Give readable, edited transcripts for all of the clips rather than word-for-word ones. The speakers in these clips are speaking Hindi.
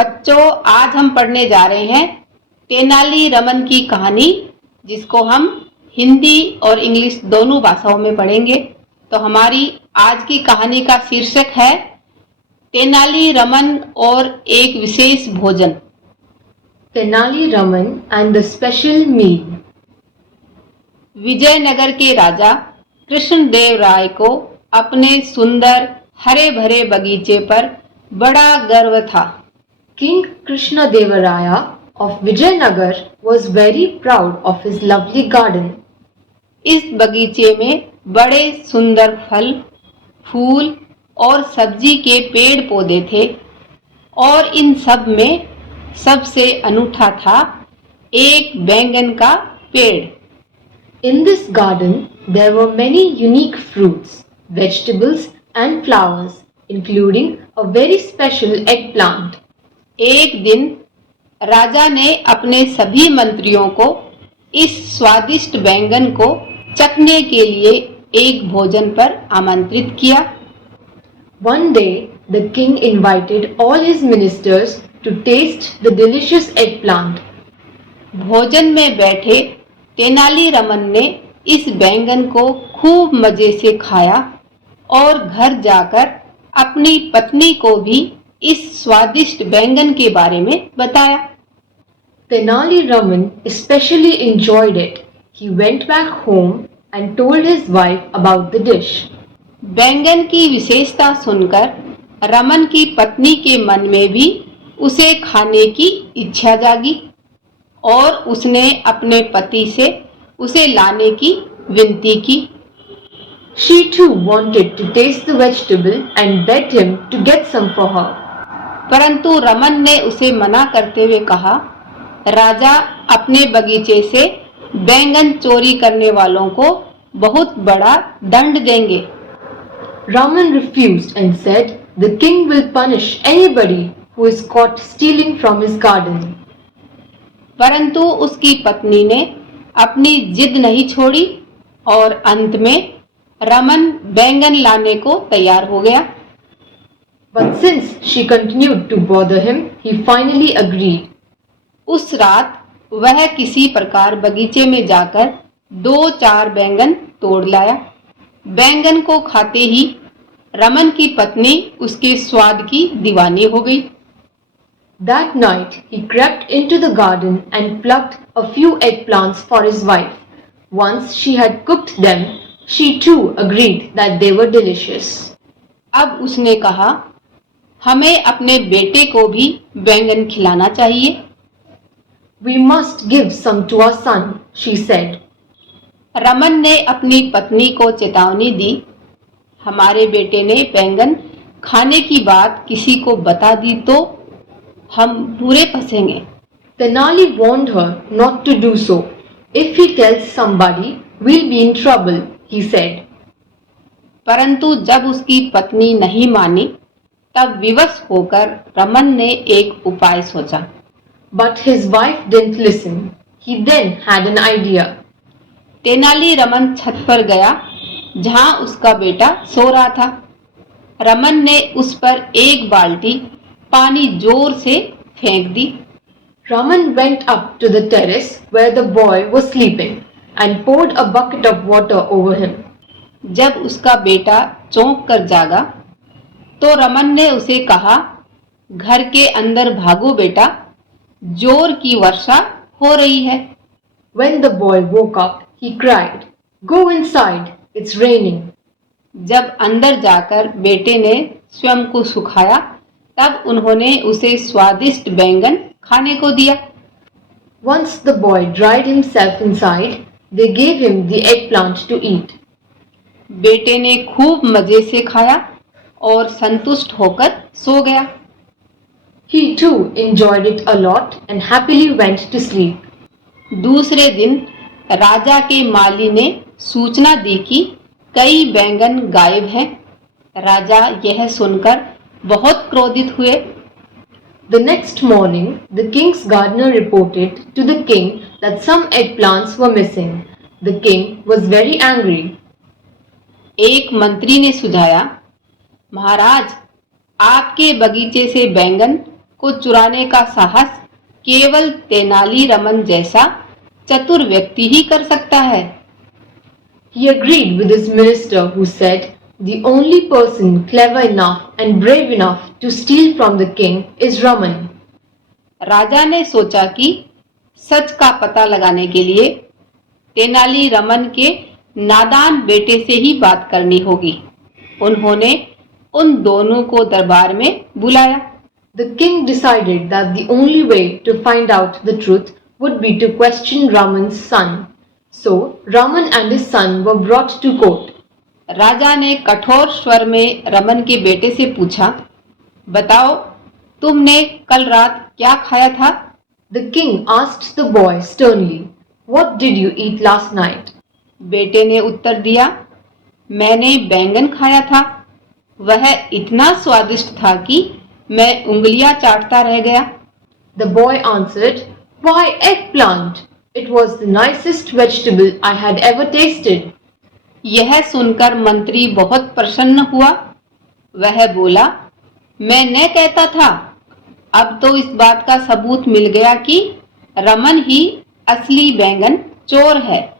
बच्चों, आज हम पढ़ने जा रहे हैं तेनाली रमन की कहानी, जिसको हम हिंदी और इंग्लिश दोनों भाषाओं में पढ़ेंगे। तो हमारी आज की कहानी का शीर्षक है तेनाली रमन और एक विशेष भोजन। Tenali Raman and the special meal. Vijayanagara के राजा कृष्णदेव राय को अपने सुंदर हरे भरे बगीचे पर बड़ा गर्व था। King Krishnadevaraya of Vijayanagar was very proud of his lovely garden. इस बगीचे में बड़े सुंदर फल, फूल और सब्जी के पेड़ पौधे थे और इन सब में सबसे अनूठा था एक बैंगन का पेड़। In this garden there were many unique fruits, vegetables and flowers, including a very special eggplant. एक दिन राजा ने अपने सभी मंत्रियों को इस स्वादिष्ट बैंगन को चखने के लिए एक भोजन पर आमंत्रित किया। One day the king invited all his ministers to taste the delicious eggplant. भोजन में बैठे तेनाली रमन ने इस बैंगन को खूब मजे से खाया और घर जाकर अपनी पत्नी को भी इस स्वादिष्ट बैंगन के बारे में बताया। Tenali Raman especially enjoyed it. He went back home and told his wife about the dish. बैंगन की विशेषता सुनकर रमन की पत्नी के मन में भी उसे खाने की इच्छा जागी और उसने अपने पति से उसे लाने की विनती की। She too wanted to taste the vegetable and begged him to get some for her. परंतु रमन ने उसे मना करते हुए कहा, राजा अपने बगीचे से बैंगन चोरी करने वालों को बहुत बड़ा दंड देंगे। Raman refused and said the king will punish anybody who is caught stealing from his garden. परंतु उसकी पत्नी ने अपनी जिद नहीं छोड़ी और अंत में रमन बैंगन लाने को तैयार हो गया। But since she continued to bother him, he finally agreed. उस रात वह किसी प्रकार बगीचे में जाकर 2-4 बैंगन तोड़ लाया। बैंगन को खाते ही रमन की पत्नी उसके स्वाद की दीवानी हो गई। That night he crept into the garden and plucked a few eggplants for his wife. Once she had cooked them, she too agreed that they were delicious. अब उसने कहा, हमें अपने बेटे को भी बैंगन खिलाना चाहिए। We must give some to our son, she said. Raman ने अपनी पत्नी को चेतावनी दी, हमारे बेटे ने बैंगन खाने की बात किसी को बता दी तो हम बुरे फंसेंगे। Tenali warned her not to do so. If he tells somebody, we'll be in trouble, he said. परंतु जब उसकी पत्नी नहीं मानी, तब विवश होकर रमन ने एक उपाय सोचा। But his wife didn't listen. He then had an idea. Tenali Raman छत पर गया जहां उसका बेटा सो रहा था। रमन ने उस पर एक बाल्टी पानी जोर से फेंक दी। Raman went up to the terrace where the boy was sleeping and poured a bucket of water over him. जब उसका बेटा चौंक कर जागा तो रमन ने उसे कहा, घर के अंदर भागो बेटा, जोर की वर्षा हो रही है। When the boy woke up, he cried, "Go inside, it's raining." जब अंदर जाकर बेटे ने स्वयं को सुखाया, तब उन्होंने उसे स्वादिष्ट बैंगन खाने को दिया। Once the boy dried himself inside, they gave him the eggplant to eat. बेटे ने खूब मजे से खाया और संतुष्ट होकर सो गया। He too enjoyed it a lot and happily went to sleep. दूसरे दिन राजा के माली ने सूचना दी कि कई बैंगन गायब हैं। राजा यह सुनकर बहुत क्रोधित हुए। The next morning, the king's gardener reported to the king that some eggplants were missing. The king was very angry. एक मंत्री ने सुझाया, महाराज, आपके बगीचे से बैंगन को चुराने का साहस केवल तेनालीरामन जैसा चतुर व्यक्ति ही कर सकता है। He agreed with his minister, who said, "The only person clever enough and brave enough to steal from the king is Raman." राजा ने सोचा कि सच का पता लगाने के लिए तेनालीरामन के नादान बेटे से ही बात करनी होगी। उन्होंने उन दोनों को दरबार में बुलाया। The king decided that the only way to find out the truth would be to question Raman's son. So Raman and his son were brought to court. राजा ने कठोर स्वर में रमन के बेटे से पूछा, बताओ तुमने कल रात क्या खाया था? The king asked the boy sternly, "What did you eat last night?" बेटे ने उत्तर दिया, मैंने बैंगन खाया था। वह इतना स्वादिष्ट था कि मैं उंगलियां चाटता रह गया। The boy answered, "Why, eggplant! It was the nicest vegetable I had ever tasted." यह सुनकर मंत्री बहुत प्रसन्न हुआ। वह बोला, मैं न कहता था, अब तो इस बात का सबूत मिल गया कि रमन ही असली बैंगन चोर है।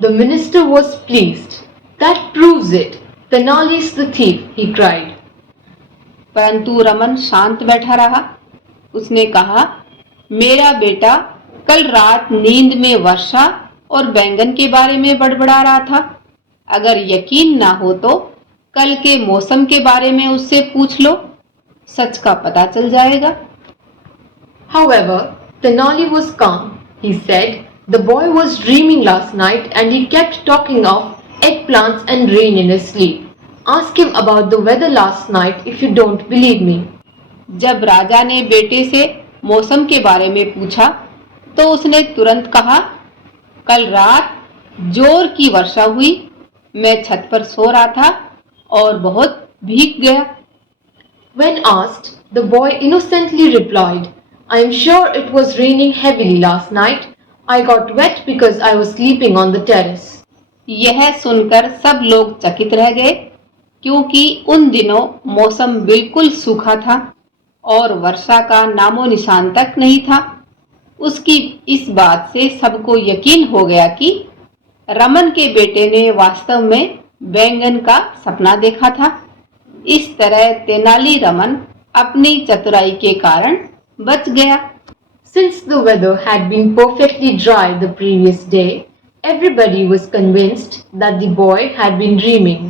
The minister was pleased. "That proves it. Tenali's the thief," he cried. परंतु रमन शांत बैठा रहा। उसने कहा, मेरा बेटा कल रात नींद में वर्षा और बैंगन के बारे में बड़बड़ा रहा था। अगर यकीन ना हो तो कल के मौसम के बारे में उससे पूछ लो, सच का पता चल जाएगा। However, Tenali was calm. He said, "The boy was dreaming last night and he kept talking of eggplants and rain in his sleep. Ask him about the weather last night if you don't believe me." जब राजा ने बेटे से मौसम के बारे में पूछा तो उसने तुरंत कहा, कल रात जोर की वर्षा हुई। मैं छत पर सो रहा था और बहुत भीग गया। When asked, the boy innocently replied, "I am sure it was raining heavily last night. I got wet because I was sleeping on the terrace." यह सुनकर सब लोग चकित रह गए, क्योंकि उन दिनों मौसम बिल्कुल सूखा था और वर्षा का नामो निशान तक नहीं था। उसकी इस बात से सबको यकीन हो गया कि रमन के बेटे ने वास्तव में बैंगन का सपना देखा था। इस तरह तेनालीरामन अपनी चतुराई के कारण बच गया। Since the weather had been perfectly dry the previous day, everybody was convinced that the boy had been dreaming.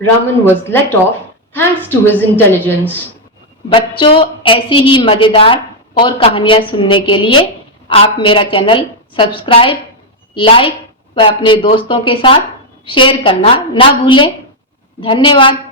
Raman was let off thanks to his intelligence. बच्चों, ऐसी ही मजेदार और कहानियां सुनने के लिए आप मेरा चैनल सब्सक्राइब, लाइक व अपने दोस्तों के साथ शेयर करना ना भूलें। धन्यवाद।